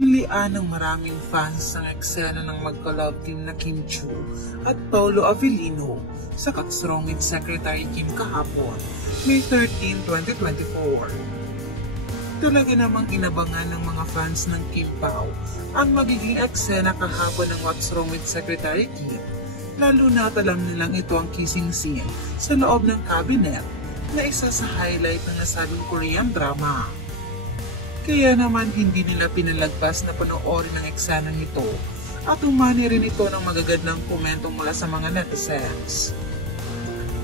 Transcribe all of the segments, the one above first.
Pilian ng maraming fans ang eksena ng magka-love team na Kim Chiu at Paolo Avellino sa What's Wrong with Secretary Kim kahapon, May 13, 2024. Talaga namang inabangan ng mga fans ng Kim Pao ang magiging eksena kahapon ng What's Wrong with Secretary Kim, lalo na at alam nilang ito ang kissing scene sa loob ng cabinet na isa sa highlight ng nasabing Korean drama. Kaya naman hindi nila pinalagpas na panoorin ang eksenang ito at umani rin ito ng magagandang komento mula sa mga netizens.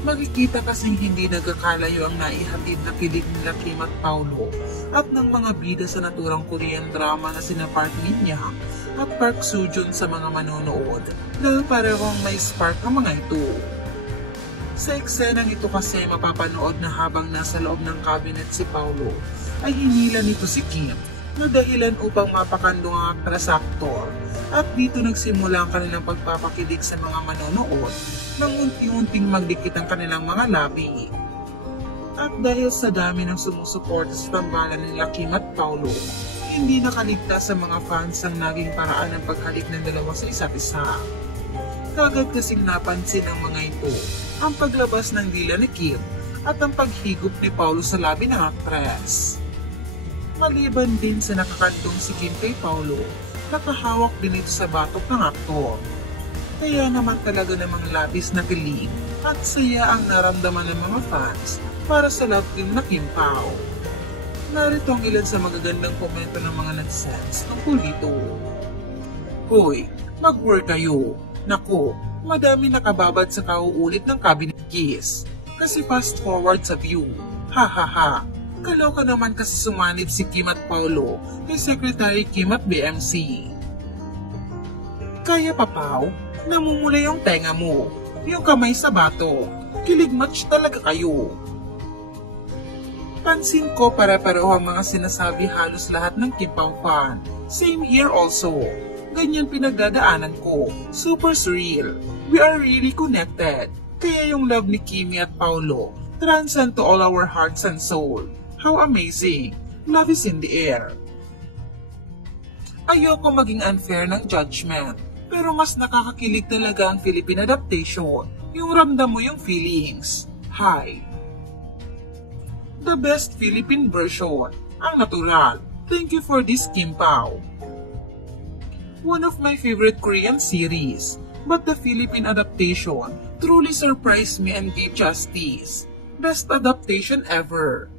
Makikita kasing hindi nagkakalayo ang naihatid na kilig nila Kim at Paolo at ng mga bida sa naturang Korean drama na sina Park Min-young at Park Soo-joon sa mga manonood dahil parehong may spark ang mga ito. Sa eksenang ito kasi mapapanood na habang nasa loob ng cabinet si Paolo ay hinila nito si Kim na dahilan upang mapakandong ang aktres-aktor at dito nagsimula ang kanilang pagpapakilig sa mga manonood nang unti-unting magdikit ang kanilang mga labi. At dahil sa dami ng sumusuporta sa tambalan nila Kim at Paolo, hindi nakaligtas sa mga fans ang naging paraan ng paghalik ng dalawa sa isa't isa. Kagad kasing napansin ng mga ito ang paglabas ng dila ni Kim at ang paghigop ni Paolo sa labi ng aktres. Maliban din sa nakakandong si Kim kay Paolo, nakahawak din ito sa batok ng aktor. Kaya naman talaga namang labis na kilig at saya ang naramdaman ng mga fans para sa love team na Kim Pao. Narito ang ilan sa magagandang komento ng mga netizens tungkol dito. Hoy, mag-work kayo. Naku, madami nakababad sa kauulit ng cabinet kiss. Kasi fast forward sa view. Ha ha ha. Kalaw ka naman kasi sumanib si Kim at Paolo kay Secretary Kim at BMC. Kaya pa Pao, namumula yung tenga mo, yung kamay sa bato. Kilig match talaga kayo. Pansin ko pare-pareho ang mga sinasabi halos lahat ng Kim Pao fan. Same here also. Ganyan pinagdadaanan ko. Super surreal. We are really connected. Kaya yung love ni Kimi at Paolo transcend to all our hearts and soul. How amazing! Love is in the air. Ayoko maging unfair ng judgment, pero mas nakakakilig talaga ang Philippine adaptation. Yung ramdam mo yung feelings. Hi! The best Philippine version, ang natural. Thank you for this, Kim Pao. One of my favorite Korean series, but the Philippine adaptation truly surprised me and gave justice. Best adaptation ever.